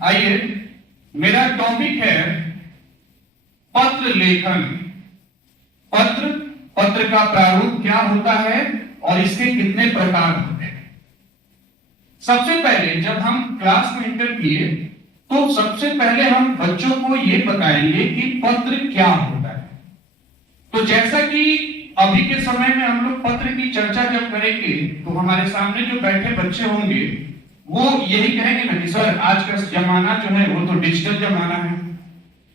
आइए, मेरा टॉपिक है पत्र लेखन। पत्र का प्रारूप क्या होता है और इसके कितने प्रकार होते हैं। सबसे पहले जब हम क्लास में एंटर किए तो सबसे पहले हम बच्चों को ये बताएंगे कि पत्र क्या होता है। तो जैसा कि अभी के समय में हम लोग पत्र की चर्चा जब करेंगे तो हमारे सामने जो बैठे बच्चे होंगे वो यही कहेंगे ना कि सर आज का जमाना जो है वो तो डिजिटल जमाना है,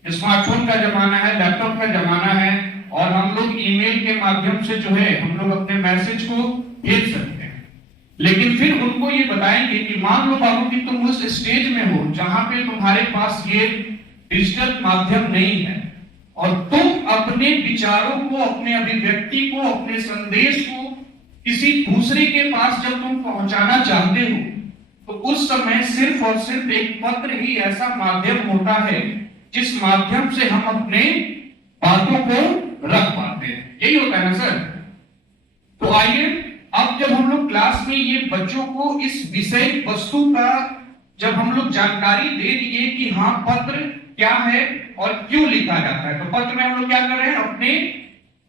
स्मार्टफोन का जमाना है, लैपटॉप का जमाना है और हम लोग ईमेल के माध्यम से जो है हम लोग अपने मैसेज को भेज सकते हैं। लेकिन फिर उनको ये बताएंगे कि मान लो बाबू कि तुम उस स्टेज में हो जहां पे तुम्हारे पास ये डिजिटल माध्यम नहीं है और तुम अपने विचारों को, अपने अभिव्यक्ति को, अपने संदेश को किसी दूसरे के पास जब तुम पहुंचाना चाहते हो तो उस समय सिर्फ और सिर्फ एक पत्र ही ऐसा माध्यम होता है जिस माध्यम से हम अपने बातों को रख पाते हैं। यही होता है ना सर। तो आइए, अब जब हम लोग क्लास में ये बच्चों को इस विषय वस्तु का जब हम लोग जानकारी दे दिए कि हाँ पत्र क्या है और क्यों लिखा जाता है, तो पत्र में हम लोग क्या कर रहे हैं, अपने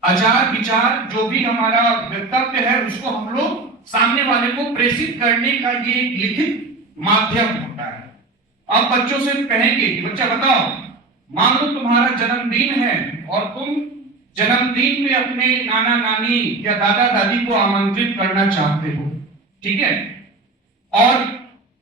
आचार विचार जो भी हमारा वक्तव्य है उसको हम लोग सामने वाले को प्रेषित करने का ये लिखित माध्यम होता है। अब बच्चों से कहेंगे कि बच्चा बताओ, मान लो तुम्हारा जन्मदिन है और तुम जन्मदिन में अपने नाना नानी या दादा दादी को आमंत्रित करना चाहते हो, ठीक है, और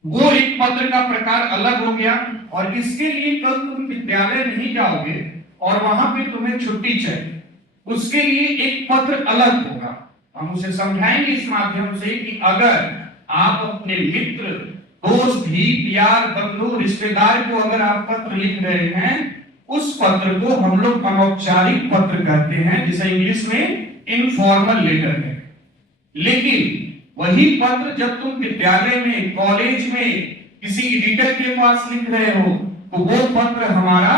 वो एक पत्र का प्रकार अलग हो गया और इसके लिए कल तुम विद्यालय नहीं जाओगे और वहां पे तुम्हें छुट्टी चाहिए, उसके लिए एक पत्र अलग होगा। हम उसे समझाएंगे इस माध्यम से कि अगर आप अपने मित्र, दोस्त, हित, यार, बंधु, रिश्तेदार को अगर आप पत्र लिख रहे हैं, उस पत्र को हम लोग अनौपचारिक पत्र कहते हैं जिसे इंग्लिश में इनफॉर्मल लेटर है। लेकिन वही पत्र जब तुम विद्यालय में, कॉलेज में किसी एडिटर के पास लिख रहे हो तो वो पत्र हमारा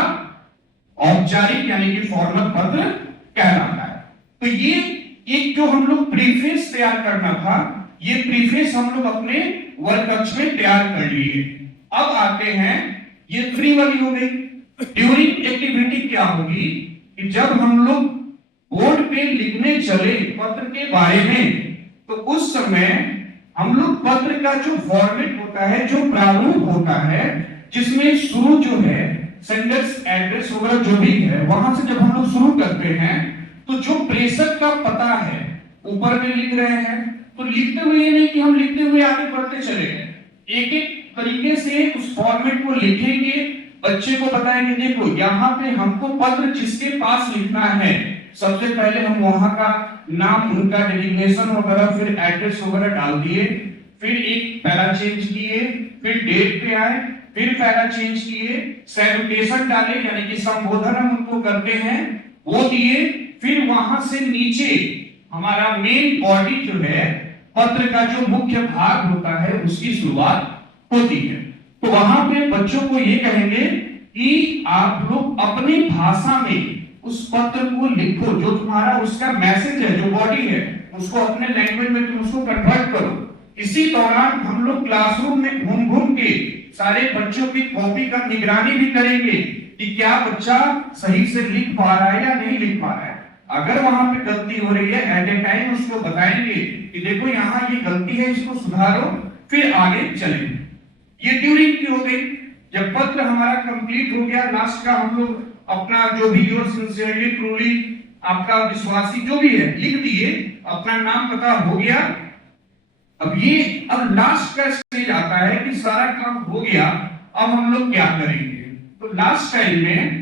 औपचारिक यानी कि फॉर्मल पत्र कहलाता है। तो ये एक जो हम लोग प्रीफेस तैयार करना था, ये प्रीफेस हम लोग अपने वर्ग कक्ष में तैयार कर लिए। अब आते हैं, ये फ्री वाली हो गई। ड्यूरिंग एक्टिविटी क्या होगी कि जब हम लोग बोर्ड पे लिखने चले पत्र के बारे में तो उस समय हम लोग पत्र का जो फॉर्मेट होता है, जो प्रारूप होता है, जिसमें शुरू जो है सेंडर्स एड्रेस वगैरह जो भी है वहां से जब हम लोग शुरू करते हैं तो जो प्रेषक का पता है ऊपर में लिख रहे हैं। तो लिखते हुए ये नहीं कि हम लिखते हुए आगे बढ़ते चले गए, एक एक तरीके से उस फॉर्मेट को लिखेंगे, बच्चे को बताएंगे देखो यहाँ पे हमको पत्र जिसके पास लिखना है सबसे पहले हम वहां का नाम, उनका डेजिग्नेशन वगैरह, फिर एड्रेस वगैरह डाल दिए, फिर एक पैरा चेंज किए, फिर डेट पे आए, फिर पैरा चेंज किए, सैल्यूटेशन डाले यानी कि संबोधन हम उनको करते हैं वो दिए, फिर वहां से नीचे हमारा मेन बॉडी जो है पत्र का जो मुख्य भाग होता है उसकी शुरुआत होती है। तो वहां पे बच्चों को ये कहेंगे कि आप लोग अपनी भाषा में उस पत्र को लिखो, जो तुम्हारा उसका मैसेज है, जो बॉडी है उसको अपने लैंग्वेज में तुम उसको कन्वर्ट करो। इसी दौरान हम लोग क्लासरूम में घूम घूम के सारे बच्चों की कॉपी का निगरानी भी करेंगे कि क्या बच्चा सही से लिख पा रहा है या नहीं लिख पा रहा है। अगर वहां पे गलती हो रही है एट ए टाइम उसको बताएंगे कि देखो यहाँ ये गलती है, इसको सुधारो, फिर आगे चलेंगे। ये ड्यूरिंग की हो गई। जब पत्र हमारा कंप्लीट हो गया, लास्ट का हम लोग अपना जो भी योर सिंसियरली ट्रूली आपका विश्वासी जो भी है लिख दिए, अपना नाम पता हो गया। अब लास्ट का स्टेज आता है कि सारा काम हो गया, अब हम लोग क्या करेंगे। तो लास्ट टाइम में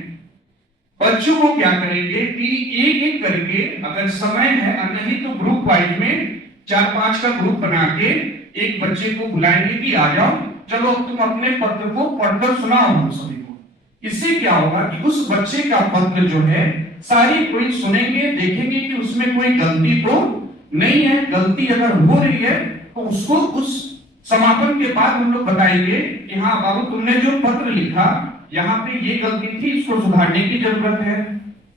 बच्चों को क्या करेंगे कि एक एक करके अगर समय है और नहीं तो ग्रुप वाइज में 4-5 का ग्रुप बना के एक बच्चे को बुलाएंगे कि आ जाओ, चलो तुम अपने पत्र को पढ़कर सुनाओ हम सभी को। इससे क्या होगा कि उस बच्चे का पत्र जो है सारी कोई सुनेंगे, देखेंगे कि उसमें कोई गलती तो नहीं है। गलती अगर हो रही है तो उसको उस समापन के बाद हम लोग बताएंगे कि हाँ बाबू तुमने जो पत्र लिखा यहाँ पे ये गलती थी, इसको सुधारने की जरूरत है।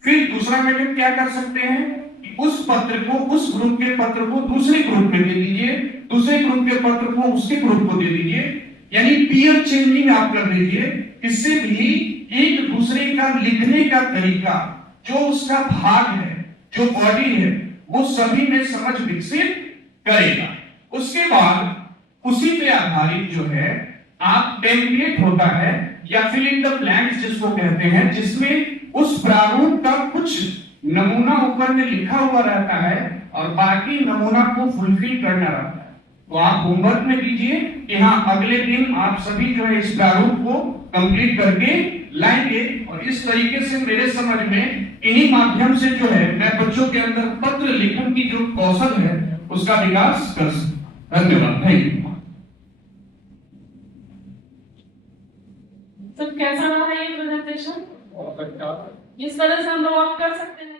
फिर दूसरा मैडम क्या कर सकते हैं कि उस पत्र को, उस ग्रुप के पत्र को दूसरे ग्रुप में दे दीजिए, दूसरे ग्रुप के पत्र को उसके ग्रुप को दे दीजिए। यानी पीयर चेंजिंग आप कर दीजिए। इससे भी एक दूसरे का लिखने का तरीका, जो उसका भाग है, जो बॉडी है, वो सभी में समझ विकसित करेगा। उसके बाद उसी पे आधारित जो है आप टेम्पलेट होता है या फिल इन द ब्लैंक्स जिसको कहते हैं, जिसमें उस प्रारूप का कुछ नमूना ऊपर में लिखा हुआ रहता है और बाकी नमूना को फुलफिल करना रहता है। तो आप होमवर्क में लीजिए कि हाँ अगले दिन आप सभी जो है इस प्रारूप को कंप्लीट करके लाएंगे। और इस तरीके से मेरे समझ में इन्हीं माध्यम से जो है मैं बच्चों के अंदर पत्र लिखन की जो कौशल है उसका विकास कर सकता। धन्यवाद। Thank you. तो कैसा रहा ये प्रेजेंटेशन? इस वजह से हम लोग कर सकते हैं।